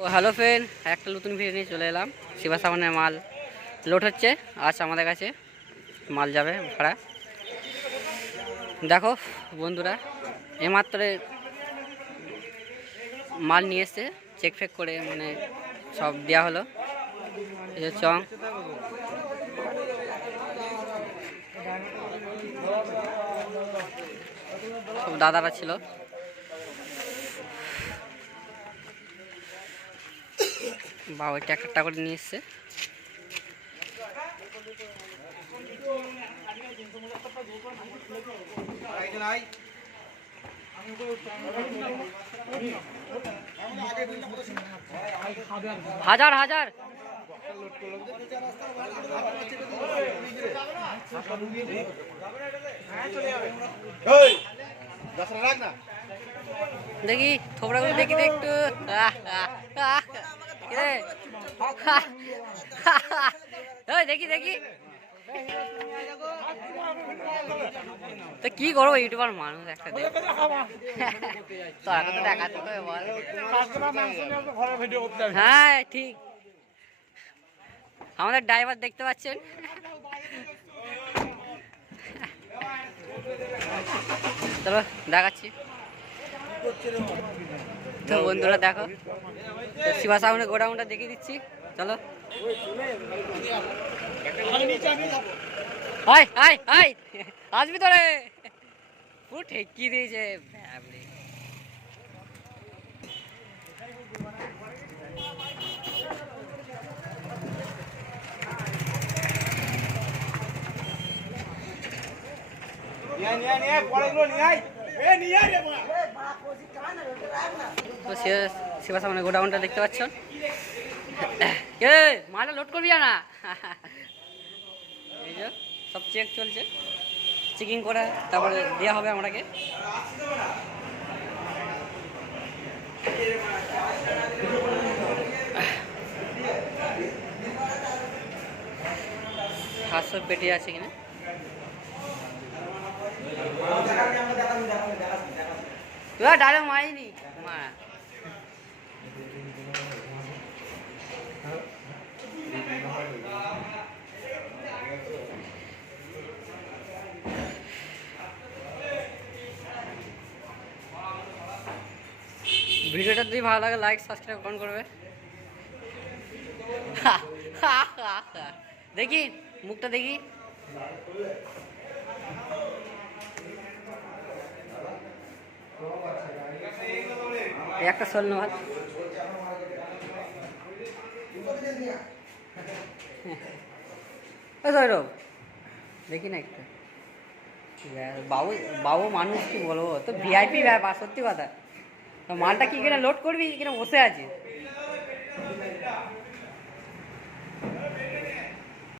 ও hello friend, একটা নতুন video নিয়ে চলে এলাম। শিবা সামনে মাল লোড হচ্ছে। আজ আমাদের কাছে মাল যাবে ভাড়া। দেখো বন্ধুরা, এইমাত্র মাল নিয়ে এসছে, চেক ফেক করে মানে সব দেওয়া হলো। এই যে চং, সব দাদারা ছিল। বা ওই ট্র্যাক্টরটা করে নিয়ে এসছে। হাজার হাজার দেখি থোবড়াগুলো দেখি তো একটু। দেখি দেখি তো কি করবো, ইউটিউবার মানুষ একটা তো এখন তো দেখাতে হবে বল। হ্যাঁ ঠিক, আমাদের ড্রাইভার দেখতে পাচ্ছেন। চলো দেখাচ্ছি তো বন্ধুরা, দেখো শিবা সামনে গোডাউনটা দেখিয়ে দিচ্ছি। চলো হাই হাই হাই, আসবি তোরে, পুরো ঠেকিয়ে দিয়েছে। শিবা সামনে গোডাউনটা দেখতে পাচ্ছ। মালটা লোড করবি না। এই যে সব চেক চলছে, চেকিং করে তারপরে দেওয়া হবে আমাকে। সাতশো পেটি আছে কিনা, ডাইরেক্ট মারিনি মা। ভিডিওটা যদি ভালো লাগে লাইক সাবস্ক্রাইব কমেন্ট করবে। দেখি মুখটা দেখি, একটা শোল ভাত। দেখি না একটা বাবু বাবু মানুষ, কি বলবো তো, ভিআইপি ব্যাপার সত্যি কথা। মালটা কি কিনা লোড করবি কিনা বসে আছে।